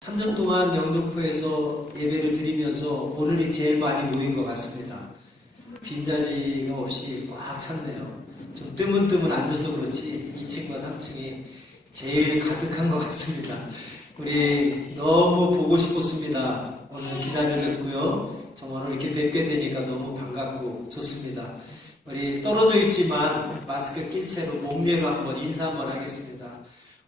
3년 동안 영등포에서 예배를 드리면서 오늘이 제일 많이 모인 것 같습니다. 빈자리가 없이 꽉 찼네요. 좀 뜨문뜨문 앉아서 그렇지 2층과 3층이 제일 가득한 것 같습니다. 우리 너무 보고 싶었습니다. 오늘 기다려줬고요. 정말 이렇게 뵙게 되니까 너무 반갑고 좋습니다. 우리 떨어져 있지만 마스크 낀 채로 목례로 한번 인사 한번 하겠습니다.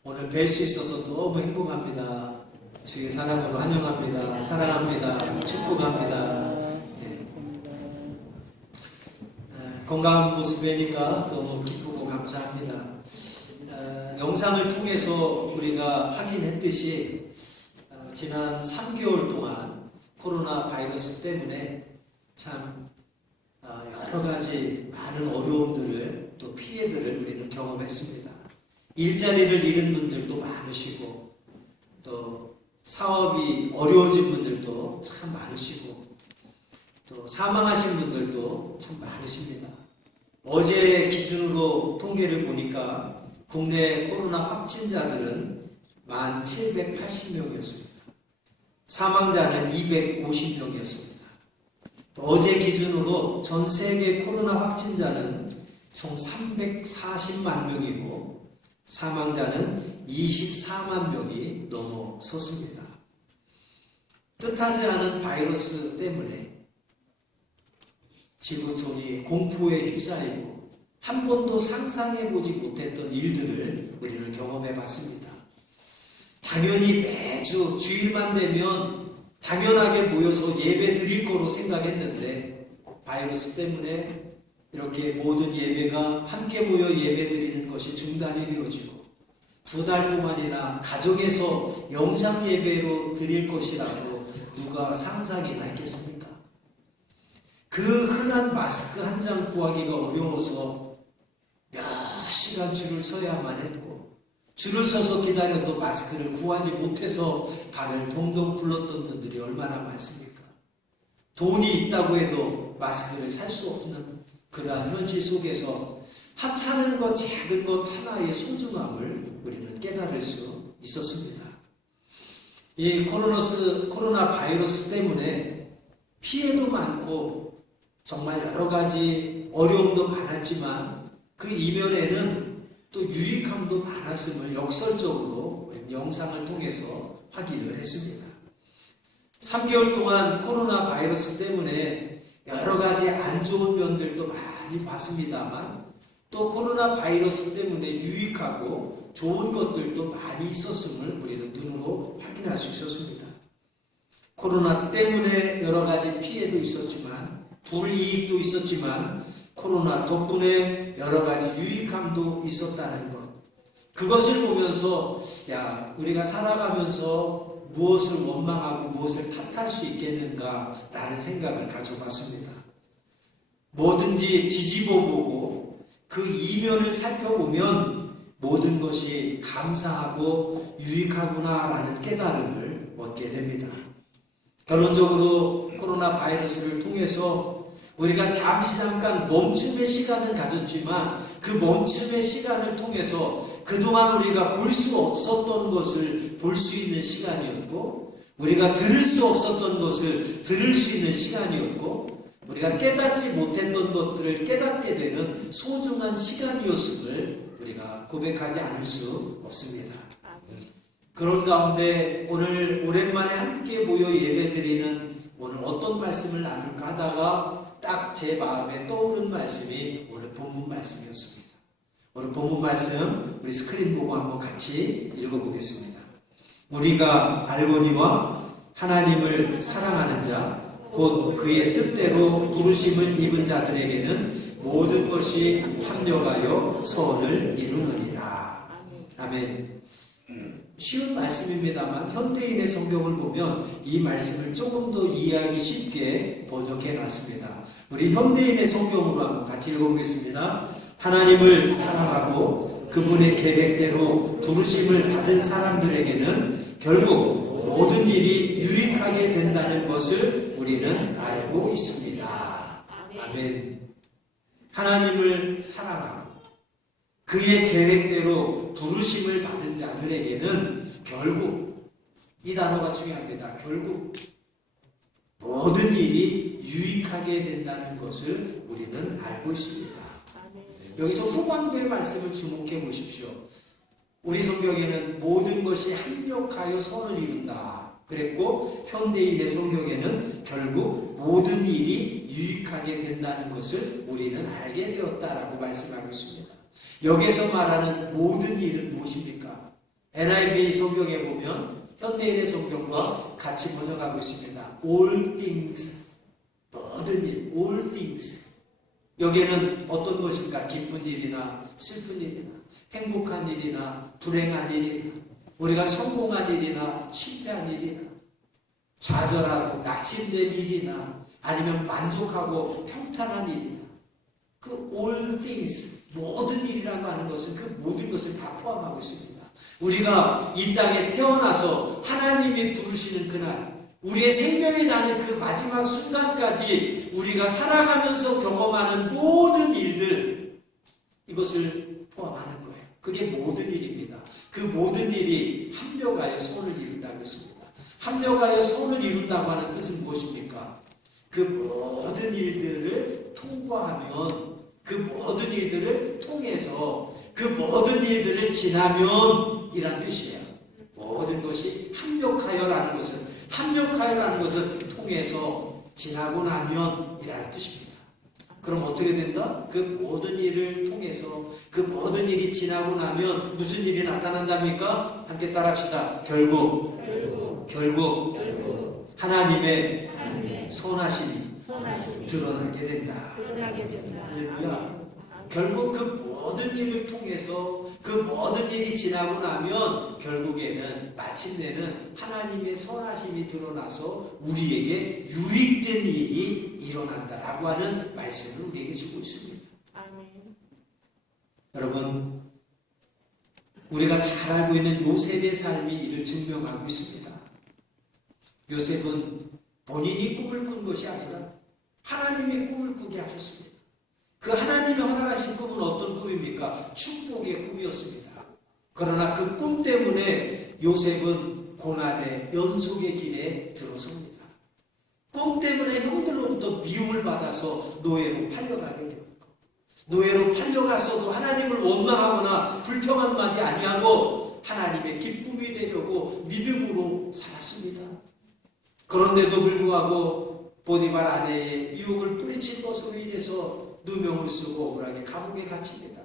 오늘 뵐 수 있어서 너무 행복합니다. 주의 사랑으로 환영합니다. 사랑합니다. 축복합니다. 네. 건강한 모습 뵈니까 너무 기쁘고 감사합니다. 영상을 통해서 우리가 확인했듯이 지난 3개월 동안 코로나 바이러스 때문에 참 여러 가지 많은 어려움들을 또 피해들을 우리는 경험했습니다. 일자리를 잃은 분들도 많으시고 또 사업이 어려워진 분들도 참 많으시고 또 사망하신 분들도 참 많으십니다. 어제 기준으로 통계를 보니까 국내 코로나 확진자들은 1,780명이었습니다. 사망자는 250명이었습니다. 어제 기준으로 전 세계 코로나 확진자는 총 340만 명이고 사망자는 24만 명이 넘어섰습니다. 뜻하지 않은 바이러스 때문에 지구촌이 공포에 휩싸이고 한 번도 상상해보지 못했던 일들을 우리는 경험해봤습니다. 당연히 매주 주일만 되면 당연하게 모여서 예배 드릴 거로 생각했는데 바이러스 때문에 이렇게 모든 예배가 함께 모여 예배 드리는 것이 중단이 되어지고 2달 동안이나 가정에서 영상 예배로 드릴 것이라고 누가 상상이나 했겠습니까? 그 흔한 마스크 한 장 구하기가 어려워서 몇 시간 줄을 서야만 했고 줄을 서서 기다려도 마스크를 구하지 못해서 발을 동동 굴렀던 분들이 얼마나 많습니까? 돈이 있다고 해도 마스크를 살 수 없는 그러한 현실 속에서 하찮은 것, 작은 것 하나의 소중함을 우리는 깨달을 수 있었습니다. 이 코로나 바이러스 때문에 피해도 많고 정말 여러 가지 어려움도 많았지만 그 이면에는 또 유익함도 많았음을 역설적으로 우리는 영상을 통해서 확인을 했습니다. 3개월 동안 코로나 바이러스 때문에 여러 가지 안 좋은 면들도 많이 봤습니다만 또 코로나 바이러스 때문에 유익하고 좋은 것들도 많이 있었음을 우리는 눈으로 확인할 수 있었습니다. 코로나 때문에 여러 가지 피해도 있었지만 불이익도 있었지만 코로나 덕분에 여러 가지 유익함도 있었다는 것, 그것을 보면서 우리가 살아가면서 무엇을 원망하고 무엇을 탓할 수 있겠는가 라는 생각을 가져봤습니다. 뭐든지 뒤집어보고 그 이면을 살펴보면 모든 것이 감사하고 유익하구나 라는 깨달음을 얻게 됩니다. 결론적으로 코로나 바이러스를 통해서 우리가 잠깐 멈춤의 시간을 가졌지만 그 멈춤의 시간을 통해서 그동안 우리가 볼 수 없었던 것을 볼 수 있는 시간이었고 우리가 들을 수 없었던 것을 들을 수 있는 시간이었고 우리가 깨닫지 못했던 것들을 깨닫게 되는 소중한 시간이었음을 우리가 고백하지 않을 수 없습니다. 그런 가운데 오늘 오랜만에 함께 모여 예배드리는 오늘 어떤 말씀을 나눌까 하다가 딱 제 마음에 떠오른 말씀이 오늘 본문 말씀이었습니다. 오늘 본문 말씀 우리 스크린 보고 한번 같이 읽어보겠습니다. 우리가 알거니와 하나님을 사랑하는 자 곧 그의 뜻대로 부르심을 입은 자들에게는 모든 것이 합력하여 선을 이루느니라. 아멘. 쉬운 말씀입니다만 현대인의 성경을 보면 이 말씀을 조금 더 이해하기 쉽게 번역해 놨습니다. 우리 현대인의 성경으로 한번 같이 읽어보겠습니다. 하나님을 사랑하고 그분의 계획대로 부르심을 받은 사람들에게는 결국 모든 일이 유익하게 된다는 것을 우리는 알고 있습니다. 아멘. 하나님을 사랑하고 그의 계획대로 부르심을 받은 자들에게는 결국 이 단어가 중요합니다. 결국 모든 일이 유익하게 된다는 것을 우리는 알고 있습니다. 여기서 후반부의 말씀을 주목해 보십시오. 우리 성경에는 모든 것이 합력하여 선을 이룬다 그랬고, 현대인의 성경에는 결국 모든 일이 유익하게 된다는 것을 우리는 알게 되었다라고 말씀하고 있습니다. 여기서 말하는 모든 일은 무엇입니까? NIV 성경에 보면 현대인의 성경과 같이 번역하고 있습니다. All things, 모든 일, all things. 여기에는 어떤 것입니까? 기쁜 일이나 슬픈 일이나 행복한 일이나 불행한 일이나 우리가 성공한 일이나 실패한 일이나 좌절하고 낙심될 일이나 아니면 만족하고 평탄한 일이나 그 all things, 모든 일이라고 하는 것은 그 모든 것을 다 포함하고 있습니다. 우리가 이 땅에 태어나서 하나님이 부르시는 그날, 우리의 생명이 나는 그 마지막 순간까지 우리가 살아가면서 경험하는 모든 일들, 이것을 포함하는 거예요. 그게 모든 일입니다. 그 모든 일이 합력하여 선을 이룬다고 했습니다. 합력하여 선을 이룬다고 하는 뜻은 무엇입니까? 그 모든 일들을 통과하면, 그 모든 일들을 통해서, 그 모든 일들을 지나면 이란 뜻이에요. 모든 것이 합력하여라는 것은 통해서 지나고 나면 이라는 뜻입니다. 그럼 어떻게 된다? 그 모든 일을 통해서, 그 모든 일이 지나고 나면 무슨 일이 나타난답니까? 함께 따라합시다. 결국 하나님의 선하심이 드러나게 된다. 할렐루야. 결국 그 모든 일을 통해서, 그 모든 일이 지나고 나면 결국에는 마침내는 하나님의 선하심이 드러나서 우리에게 유익된 일이 일어난다라고 하는 말씀을 우리에게 주고 있습니다. 아멘. 여러분, 우리가 잘 알고 있는 요셉의 삶이 이를 증명하고 있습니다. 요셉은 본인이 꿈을 꾼 것이 아니라 하나님이 꿈을 꾸게 하셨습니다. 그 하나님이 허락하신 꿈은 어떤 꿈입니까? 축복의 꿈이었습니다. 그러나 그 꿈 때문에 요셉은 고난의 연속의 길에 들어섭니다. 꿈 때문에 형들로부터 미움을 받아서 노예로 팔려가게 되었고, 노예로 팔려가서도 하나님을 원망하거나 불평한 말이 아니하고 하나님의 기쁨이 되려고 믿음으로 살았습니다. 그런데도 불구하고 보디발 아내의 유혹을 뿌리친 것으로 인해서 누명을 쓰고 억울하게 감옥에 갇힙니다.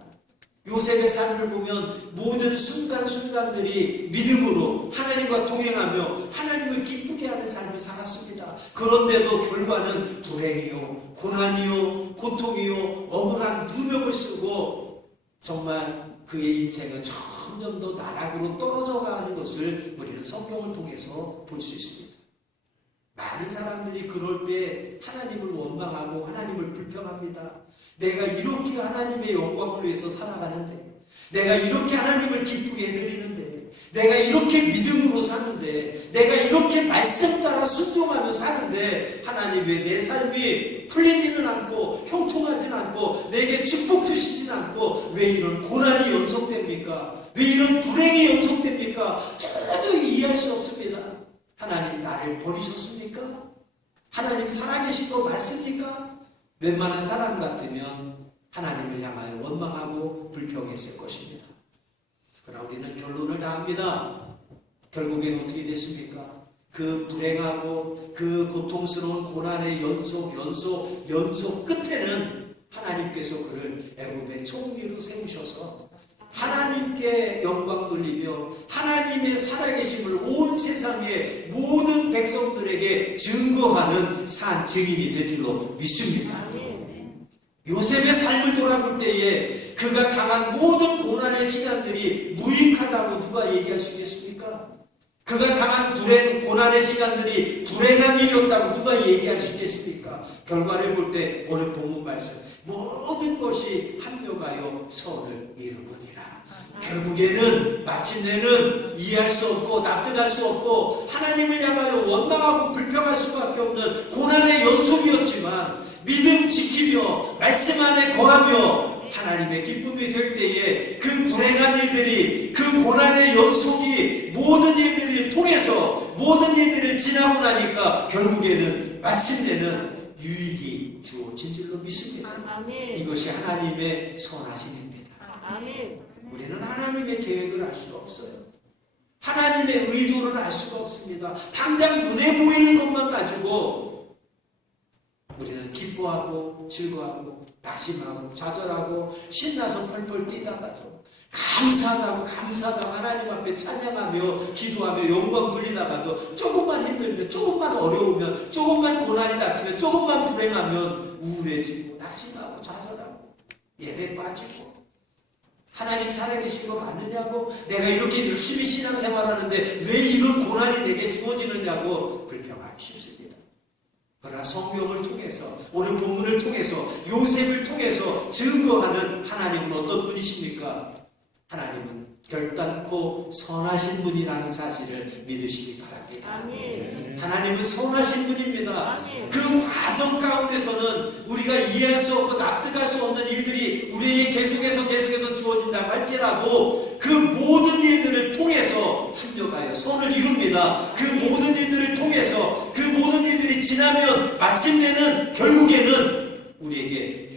요셉의 삶을 보면 모든 순간순간들이 믿음으로 하나님과 동행하며 하나님을 기쁘게 하는 삶을 살았습니다. 그런데도 결과는 불행이요, 고난이요, 고통이요, 억울한 누명을 쓰고 정말 그의 인생은 점점 더 나락으로 떨어져 가는 것을 우리는 성경을 통해서 볼 수 있습니다. 많은 사람들이 그럴 때 하나님을 원망하고 하나님을 불평합니다. 내가 이렇게 하나님의 영광을 위해서 살아가는데, 내가 이렇게 하나님을 기쁘게 해드리는데, 내가 이렇게 믿음으로 사는데, 내가 이렇게 말씀 따라 순종하며 사는데 하나님 왜 내 삶이 풀리지는 않고 형통하지는 않고 내게 축복 주시지는 않고 왜 이런 고난이 연속됩니까? 왜 이런 불행이 연속됩니까? 도저히 이해할 수 없습니다. 하나님 나를 버리셨습니까? 하나님 살아계신 거 맞습니까? 웬만한 사람 같으면 하나님을 향하여 원망하고 불평했을 것입니다. 그러나 우리는 결론을 다 합니다. 결국엔 어떻게 됐습니까? 그 불행하고 그 고통스러운 고난의 연속 끝에는 하나님께서 그를 애굽의 총리로 세우셔서 하나님께 영광 돌리며 하나님의 살아계심을 온 세상의 모든 백성들에게 증거하는 산 증인이 될 줄로 믿습니다. 요셉의 삶을 돌아볼 때에 그가 당한 모든 고난의 시간들이 무익하다고 누가 얘기할 수 있겠습니까? 그가 당한 고난의 시간들이 불행한 일이었다고 누가 얘기할 수 있겠습니까? 결과를 볼 때 오늘 본문 말씀, 모든 것이 합력하여 선을 이루느니라. 결국에는 마침내는 이해할 수 없고 납득할 수 없고 하나님을 향하여 원망하고 불평할 수밖에 없는 고난의 연속이었지만 믿음 지키며 말씀 안에 거하며 하나님의 기쁨이 될 때에 그 불행한 일들이, 그 고난의 연속이 모든 일들을 통해서 모든 일들을 지나고 나니까 결국에는 마침내는 유익이 주어진 줄로 믿습니다. 아멘. 이것이 하나님의 선하심입니다. 아멘. 우리는 하나님의 계획을 알 수가 없어요. 하나님의 의도를 알 수가 없습니다. 당장 눈에 보이는 것만 가지고 우리는 기뻐하고 즐거워하고 낙심하고 좌절하고 신나서 펄펄 뛰다가도 감사하다고 하나님 앞에 찬양하며 기도하며 영광 돌리다가도 조금만 힘들면, 조금만 어려우면, 조금만 고난이 닥치면, 조금만 불행하면 우울해지고 낙심하고 좌절하고 예배 빠지고 하나님 살아계신 거 맞느냐고, 내가 이렇게 열심히 신앙생활하는데 왜 이런 고난이 내게 주어지느냐고 불평하기 쉽습니다. 그러나 성경을 통해서, 오늘 본문을 통해서, 요셉을 통해서 증거하는 하나님은 어떤 분이십니까? 하나님은 결단코 선하신 분이라는 사실을 믿으시기 바랍니다. 아멘. 하나님은 선하신 분입니다. 아멘. 그 과정 가운데서는 우리가 이해할 수 없고 납득할 수 없는 일들이 우리에게 계속해서 주어진다고 할지라도 그 모든 일들을 통해서 합력하여 선을 이룹니다. 그 모든 일들을 통해서, 그 모든 일들이 지나면 마침내는, 결국에는 우리에게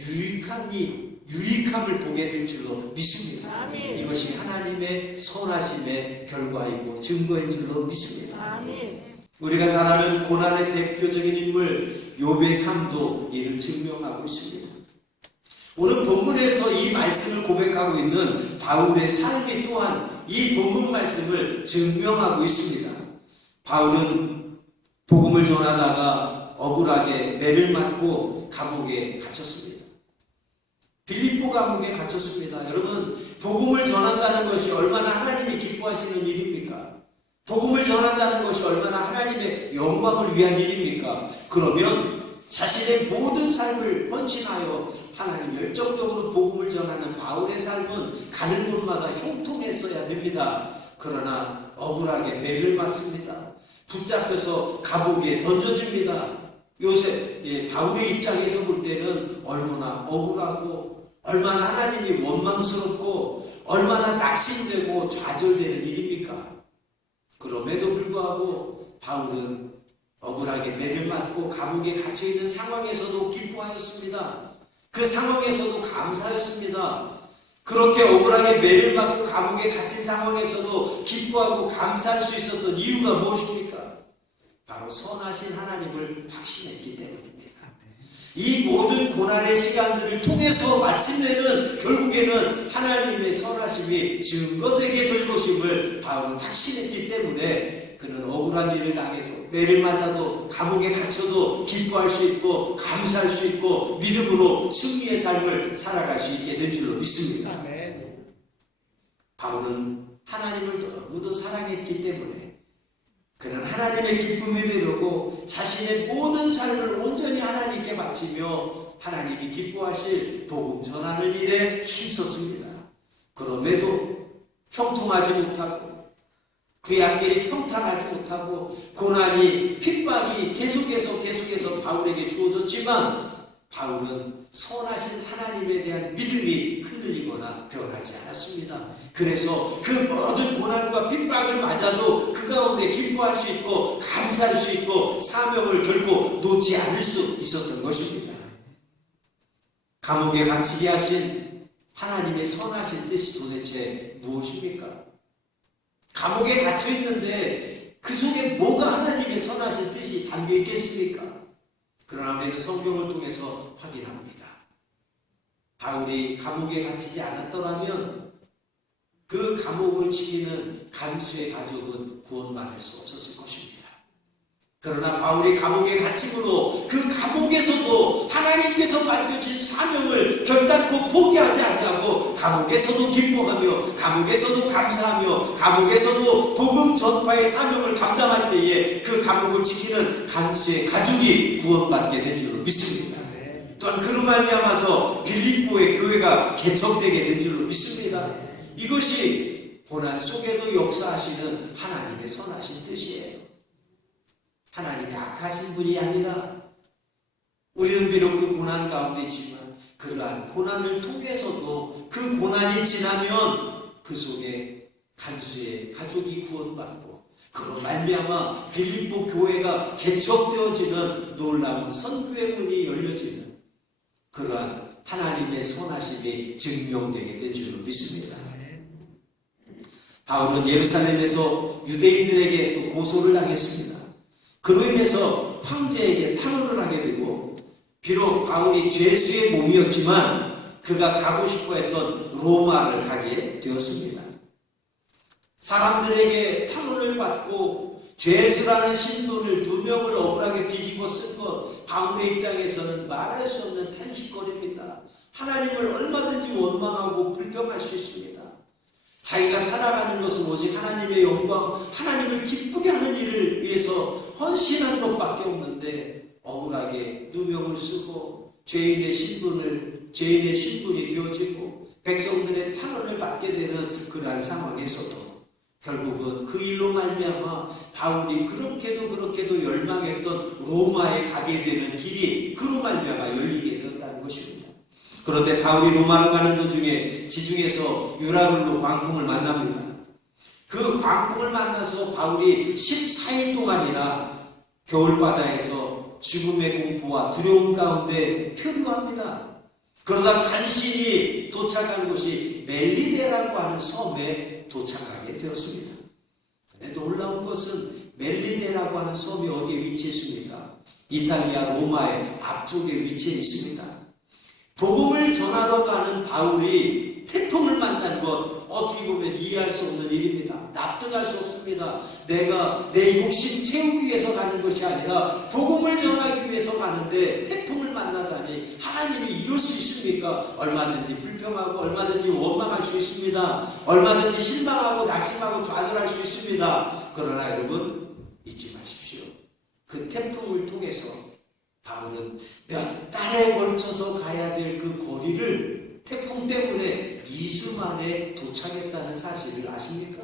유익함을 보게 될 줄로 믿습니다. 아멘. 이것이 하나님의 선하심의 결과이고 증거인 줄로 믿습니다. 아멘. 우리가 잘 아는 고난의 대표적인 인물 욥의 삶도 이를 증명하고 있습니다. 오늘 본문에서 이 말씀을 고백하고 있는 바울의 삶이 또한 이 본문 말씀을 증명하고 있습니다. 바울은 복음을 전하다가 억울하게 매를 맞고 감옥에 갇혔습니다. 빌립보 감옥에 갇혔습니다. 여러분, 복음을 전한다는 것이 얼마나 하나님이 기뻐하시는 일입니까? 복음을 전한다는 것이 얼마나 하나님의 영광을 위한 일입니까? 그러면 자신의 모든 삶을 헌신하여 하나님 열정적으로 복음을 전하는 바울의 삶은 가는 곳마다 형통했어야 됩니다. 그러나 억울하게 매를 맞습니다. 붙잡혀서 감옥에 던져집니다. 바울의 입장에서 볼 때는 얼마나 억울하고, 얼마나 하나님이 원망스럽고, 얼마나 낙심되고 좌절되는 일입니까? 그럼에도 불구하고 바울은 억울하게 매를 맞고 감옥에 갇혀있는 상황에서도 기뻐하였습니다. 그 상황에서도 감사했습니다. 그렇게 억울하게 매를 맞고 감옥에 갇힌 상황에서도 기뻐하고 감사할 수 있었던 이유가 무엇입니까? 바로 선하신 하나님을 확신했기 때문입니다. 이 모든 고난의 시간들을 통해서 마침내는, 결국에는 하나님의 선하심이 증거되게 될 것임을 바울은 확신했기 때문에 그는 억울한 일을 당해도, 매를 맞아도, 감옥에 갇혀도 기뻐할 수 있고 감사할 수 있고 믿음으로 승리의 삶을 살아갈 수 있게 된 줄로 믿습니다. 바울은 하나님을 너무도 사랑했기 때문에 그는 하나님의 기쁨이 되려고 자신의 모든 삶을 온전히 하나님께 바치며 하나님이 기뻐하실 복음 전하는 일에 힘썼습니다. 그럼에도 형통하지 못하고 그의 앞길이 평탄하지 못하고 고난이, 핍박이 계속해서 바울에게 주어졌지만 바울은 선하신 하나님에 대한 믿음이 흔들리거나 변하지 않았습니다. 그래서 그 모든 고난과 핍박을 맞아도 그 가운데 기뻐할 수 있고 감사할 수 있고 사명을 결코 놓지 않을 수 있었던 것입니다. 감옥에 갇히게 하신 하나님의 선하신 뜻이 도대체 무엇입니까? 감옥에 갇혀 있는데 그 속에 뭐가 하나님의 선하신 뜻이 담겨 있겠습니까? 그러나 우리는 성경을 통해서 확인합니다. 바울이 감옥에 갇히지 않았더라면 그 감옥을 지키는 간수의 가족은 구원받을 수 없었을 것입니다. 그러나 바울이 감옥에 갇힘으로 그 감옥에서도 하나님께서 맡겨진 사명을 결단코 포기하지 않냐고 감옥에서도 기뻐하며 감옥에서도 감사하며 감옥에서도 복음 전파의 사명을 감당할 때에 그 감옥을 지키는 간수의 가족이 구원받게 된 줄로 믿습니다. 또한 그로 말미암아서 빌립보의 교회가 개척되게 된 줄로 믿습니다. 이것이 고난 속에도 역사하시는 하나님의 선하신 뜻이에요. 하나님이 악하신 분이 아니라 우리는 비록 그 고난 가운데 있지만 그러한 고난을 통해서도 그 고난이 지나면 그 속에 간수의 가족이 구원받고 그로 말미암아 빌립보 교회가 개척되어지는 놀라운 선교의 문이 열려지는 그러한 하나님의 선하심이 증명되게 된 줄로 믿습니다. 바울은 예루살렘에서 유대인들에게 또 고소를 당했습니다. 그로 인해서 황제에게 탄원을 하게 되고 비록 바울이 죄수의 몸이었지만 그가 가고 싶어 했던 로마를 가게 되었습니다. 사람들에게 탄원을 받고 죄수라는 신분을 2명을 억울하게 뒤집어 쓴 것, 바울의 입장에서는 말할 수 없는 탄식거리입니다. 하나님을 얼마든지 원망하고 불평할 수 있습니다. 자기가 살아가는 것은 오직 하나님의 영광, 하나님을 기쁘게 하는 일을 위해서 헌신한 것밖에 없는데 억울하게 누명을 쓰고 죄인의 신분이 되어지고 백성들의 탄원을 받게 되는 그러한 상황에서도 결국은 그 일로 말미암아 바울이 그렇게도 열망했던 로마에 가게 되는 길이 그로 말미암아 열리게 되었다는 것입니다. 그런데 바울이 로마로 가는 도중에 지중해서 유라굴로 광풍을 만납니다. 그 광풍을 만나서 바울이 14일 동안이나 겨울바다에서 죽음의 공포와 두려움 가운데 표류합니다. 그러다 간신히 도착한 곳이 멜리데라고 하는 섬에 도착하게 되었습니다. 근데 놀라운 것은 멜리데라고 하는 섬이 어디에 위치해 있습니까? 이탈리아 로마의 앞쪽에 위치해 있습니다. 복음을 전하러 가는 바울이 태풍을 만난 것 어떻게 보면 이해할 수 없는 일입니다. 납득할 수 없습니다. 내가 내 욕심 채우기 위해서 가는 것이 아니라 복음을 전하기 위해서 가는데 태풍을 만나다니 하나님이 이럴 수 있습니까? 얼마든지 불평하고 얼마든지 원망할 수 있습니다. 얼마든지 실망하고 낙심하고 좌절할 수 있습니다. 그러나 여러분 잊지 마십시오. 그 태풍을 통해서 바울은 몇 달에 걸쳐서 가야 될 그 거리를 태풍 때문에 2주 만에 도착했다는 사실을 아십니까?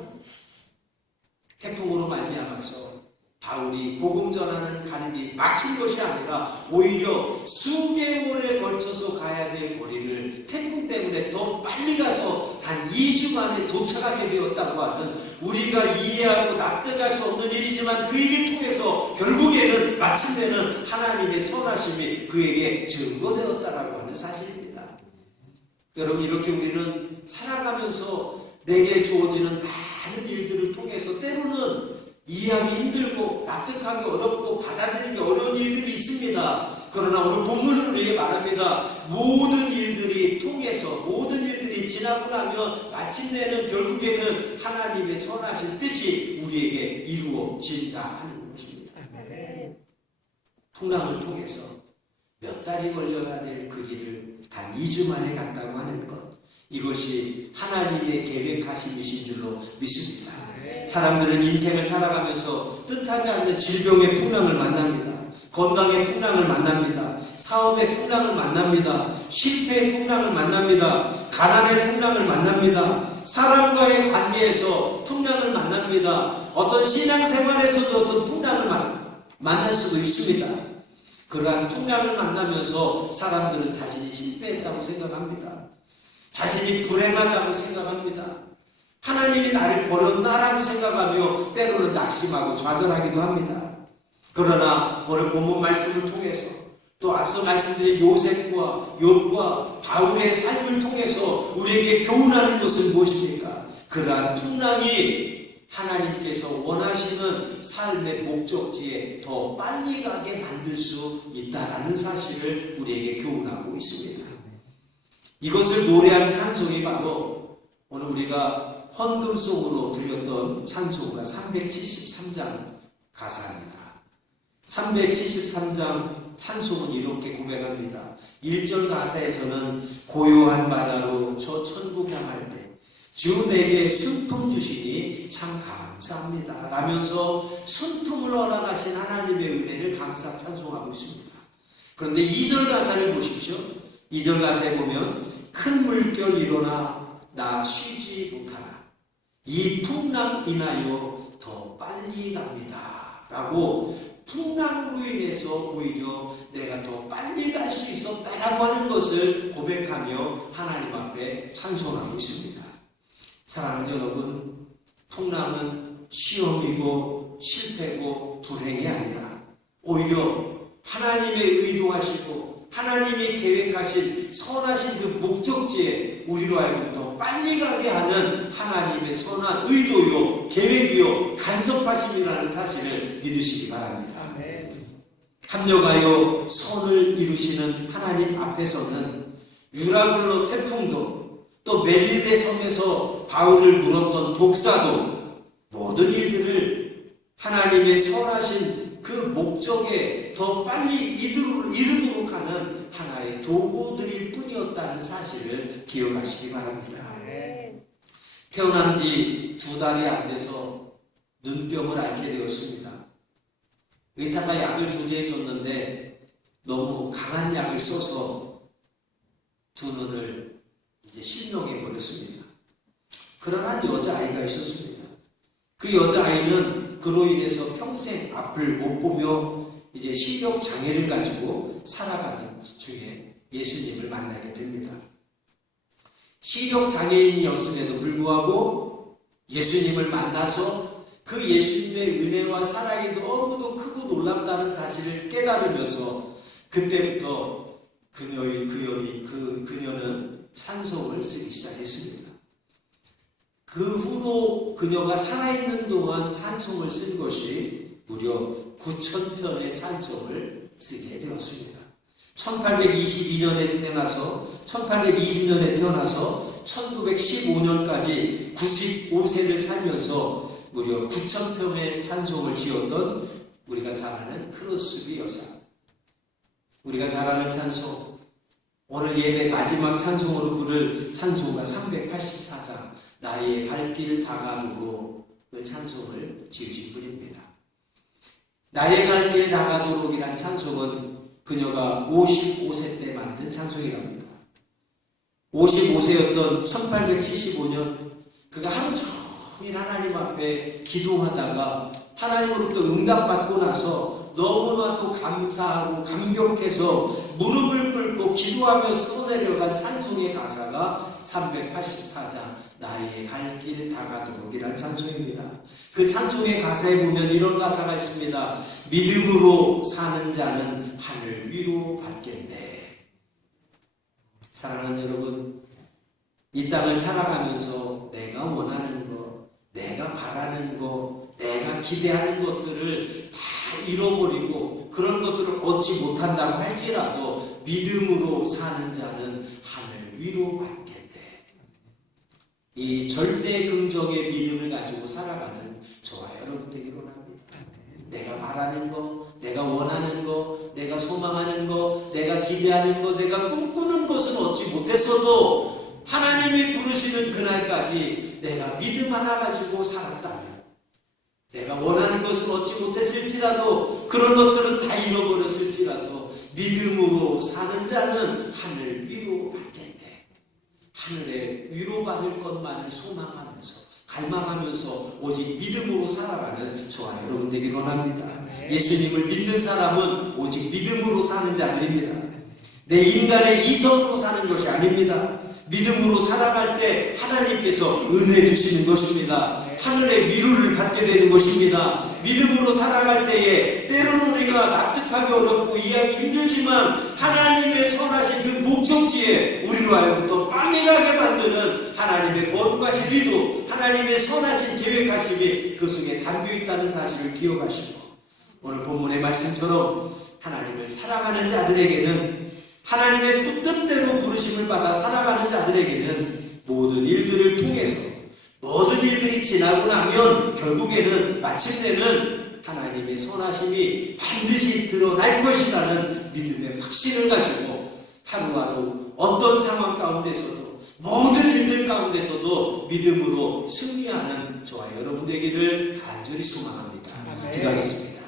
태풍으로 말미암아서 바울이 복음 전하는 가는 길이 막힌 것이 아니라 오히려 수개월에 걸쳐서 가야 될 거리를 태풍 때문에 더 빨리 가서 단 2주 만에 도착하게 되었다고 하는 우리가 이해하고 납득할 수 없는 일이지만 그 일을 통해서 결국에는 마침내는 하나님의 선하심이 그에게 증거되었다라고 하는 사실입니다. 여러분 이렇게 우리는 살아가면서 내게 주어지는 많은 일들을 통해서 때로는 이해하기 힘들고 납득하기 어렵고 받아들이기 어려운 일들이 있습니다. 그러나 오늘 본문은 우리에게 말합니다. 모든 일들이 통해서 모든 일들이 지나고 나면 마침내는 결국에는 하나님의 선하신 뜻이 우리에게 이루어진다 하는 것입니다. 풍랑을 통해서 몇 달이 걸려야 될 그 길을 단 2주 만에 갔다고 하는 것, 이것이 하나님의 계획하심이신 줄로 믿습니다. 사람들은 인생을 살아가면서 뜻하지 않는 질병의 풍랑을 만납니다. 건강의 풍랑을 만납니다. 사업의 풍랑을 만납니다. 실패의 풍랑을 만납니다. 가난의 풍랑을 만납니다. 사람과의 관계에서 풍랑을 만납니다. 어떤 신앙생활에서도 어떤 풍랑을 만날 수도 있습니다. 그러한 풍랑을 만나면서 사람들은 자신이 실패했다고 생각합니다. 자신이 불행하다고 생각합니다. 하나님이 나를 버렸나라고 생각하며 때로는 낙심하고 좌절하기도 합니다. 그러나 오늘 본문 말씀을 통해서 또 앞서 말씀드린 요셉과 욥과 바울의 삶을 통해서 우리에게 교훈하는 것은 무엇입니까? 그러한 풍랑이 하나님께서 원하시는 삶의 목적지에 더 빨리 가게 만들 수 있다라는 사실을 우리에게 교훈하고 있습니다. 이것을 노래한 찬송이 바로 오늘 우리가 헌금송으로 드렸던 찬송가 373장 가사입니다. 373장 찬송은 이렇게 고백합니다. 1절 가사에서는 고요한 바다로 저 천국 향할 때 주 내게 순풍 주시니 참 감사합니다 라면서 순풍을 허락하신 하나님의 은혜를 감사 찬송하고 있습니다. 그런데 2절 가사를 보십시오. 2절 가사에 보면 큰 물결 일어나 나 쉬지 못하나 이 풍랑 인하여 더 빨리 갑니다 라고 풍랑으로 인해서 오히려 내가 더 빨리 갈 수 있었다라고 하는 것을 고백하며 하나님 앞에 찬송하고 있습니다. 사랑하는 여러분, 풍랑은 시험이고 실패고 불행이 아니라 오히려 하나님의 의도하시고 하나님이 계획하신 선하신 그 목적지에 우리로 하여금 더 빨리 가게 하는 하나님의 선한 의도요, 계획이요, 간섭하심이라는 사실을 믿으시기 바랍니다. 합력하여 선을 이루시는 하나님 앞에서는 유라굴로 태풍도 또 멜리데 섬에서 바울을 물었던 독사도 모든 일들을 하나님의 선하신 그 목적에 더 빨리 이르도록 하는 하나의 도구들일 뿐이었다는 사실을 기억하시기 바랍니다. 태어난 지 2달이 안 돼서 눈병을 앓게 되었습니다. 의사가 약을 조제해 줬는데 너무 강한 약을 써서 두 눈을 이제 실명해 버렸습니다. 그러나 여자아이가 있었습니다. 그 여자아이는 그로 인해서 평생 앞을 못 보며 이제 시력 장애를 가지고 살아가는 중에 예수님을 만나게 됩니다. 시력 장애인이었음에도 불구하고 예수님을 만나서 그 예수님의 은혜와 사랑이 너무도 크고 놀랍다는 사실을 깨달으면서 그때부터 그녀는 찬송을 쓰기 시작했습니다. 그 후로 그녀가 살아있는 동안 찬송을 쓴 것이 무려 9,000편의 찬송을 쓰게 되었습니다. 1822년에 태어나서 1820년에 태어나서 1915년까지 95세를 살면서 무려 9,000편의 찬송을 지었던 우리가 잘 아는 크로스비 여사. 우리가 잘 아는 찬송, 오늘 예배 마지막 찬송으로 부를 찬송가 384장 나의 갈 길 다가도록 찬송을 지으신 분입니다. 나의 갈 길 다가도록이란 찬송은 그녀가 55세 때 만든 찬송이랍니다. 55세였던 1875년 그가 하루 종일 하나님 앞에 기도하다가 하나님으로부터 응답받고 나서 너무나도 감사하고 감격해서 무릎을 꿇고 기도하며 써내려간 찬송의 가사가 384장 나의 갈 길 다가도록이란 찬송입니다. 그 찬송의 가사에 보면 이런 가사가 있습니다. 믿음으로 사는 자는 하늘 위로 받겠네. 사랑하는 여러분, 이 땅을 살아가면서 내가 원하는 것, 내가 바라는 것, 내가 기대하는 것들을 다 잃어버리고 그런 것들을 얻지 못한다고 할지라도 믿음으로 사는 자는 하늘 위로 받겠네. 이 절대 긍정의 믿음을 가지고 살아가는 저와 여러분들이 원합니다. 내가 바라는 거, 내가 원하는 거, 내가 소망하는 거, 내가 기대하는 거, 내가 꿈꾸는 것은 얻지 못했어도 하나님이 부르시는 그날까지 내가 믿음 하나 가지고 살았다면 내가 원하는 것은 얻지 못했을지라도 그런 것들은 다 잃어버렸을지라도 믿음으로 사는 자는 하늘 위로 받겠네. 하늘에 위로받을 것만을 소망하면서 갈망하면서 오직 믿음으로 살아가는 저와 여러분 되길 원합니다. 예수님을 믿는 사람은 오직 믿음으로 사는 자들입니다. 내 인간의 이성으로 사는 것이 아닙니다. 믿음으로 살아갈 때 하나님께서 은혜 주시는 것입니다. 하늘의 위로를 받게 되는 것입니다. 믿음으로 살아갈 때에 때로는 우리가 납득하기 어렵고 이해하기 힘들지만 하나님의 선하신 그 목적지에 우리로 하여금 더 빨리 가게 만드는 하나님의 거룩하신 의도, 하나님의 선하신 계획하심이 그 속에 담겨있다는 사실을 기억하시고 오늘 본문의 말씀처럼 하나님을 사랑하는 자들에게는 하나님의 뜻대로 부르심을 받아 살아가는 자들에게는 모든 일들을 통해서 모든 일들이 지나고 나면 결국에는 마침내는 하나님의 선하심이 반드시 드러날 것이라는 믿음의 확신을 가지고 하루하루 어떤 상황 가운데서도 모든 일들 가운데서도 믿음으로 승리하는 저와 여러분 되기를 간절히 소망합니다. 기도하겠습니다.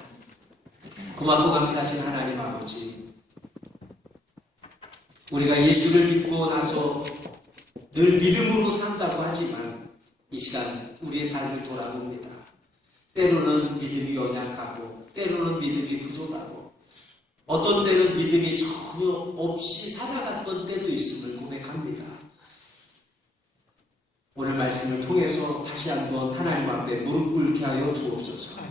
고맙고 감사하신 하나님 아버지, 우리가 예수를 믿고 나서 늘 믿음으로 산다고 하지만 이 시간 우리의 삶을 돌아봅니다. 때로는 믿음이 연약하고 때로는 믿음이 부족하고 어떤 때는 믿음이 전혀 없이 살아갔던 때도 있음을 고백합니다. 오늘 말씀을 통해서 다시 한번 하나님 앞에 무릎 꿇게 하여 주옵소서.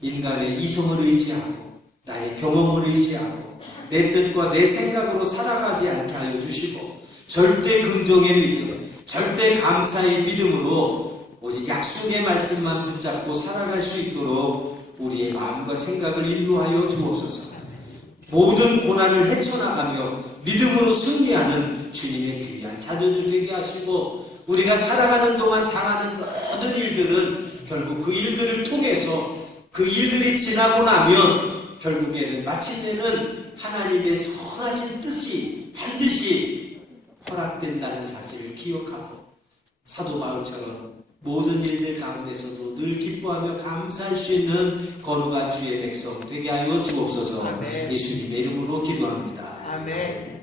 인간의 이성을 의지하고 나의 경험을 의지하고 내 뜻과 내 생각으로 살아가지 않게 하여 주시고 절대 긍정의 믿음, 절대 감사의 믿음으로 오직 약속의 말씀만 붙잡고 살아갈 수 있도록 우리의 마음과 생각을 인도하여 주옵소서. 모든 고난을 헤쳐나가며 믿음으로 승리하는 주님의 귀한 자녀들 되게 하시고 우리가 살아가는 동안 당하는 모든 일들은 결국 그 일들을 통해서 그 일들이 지나고 나면 결국에는 마침내는 하나님의 선하신 뜻이 반드시 허락된다는 사실을 기억하고 사도 바울처럼 모든 일들 가운데서도 늘 기뻐하며 감사할 수 있는 거룩한 주의 백성 되게 하여 주옵소서. 예수님의 이름으로 기도합니다. 아멘.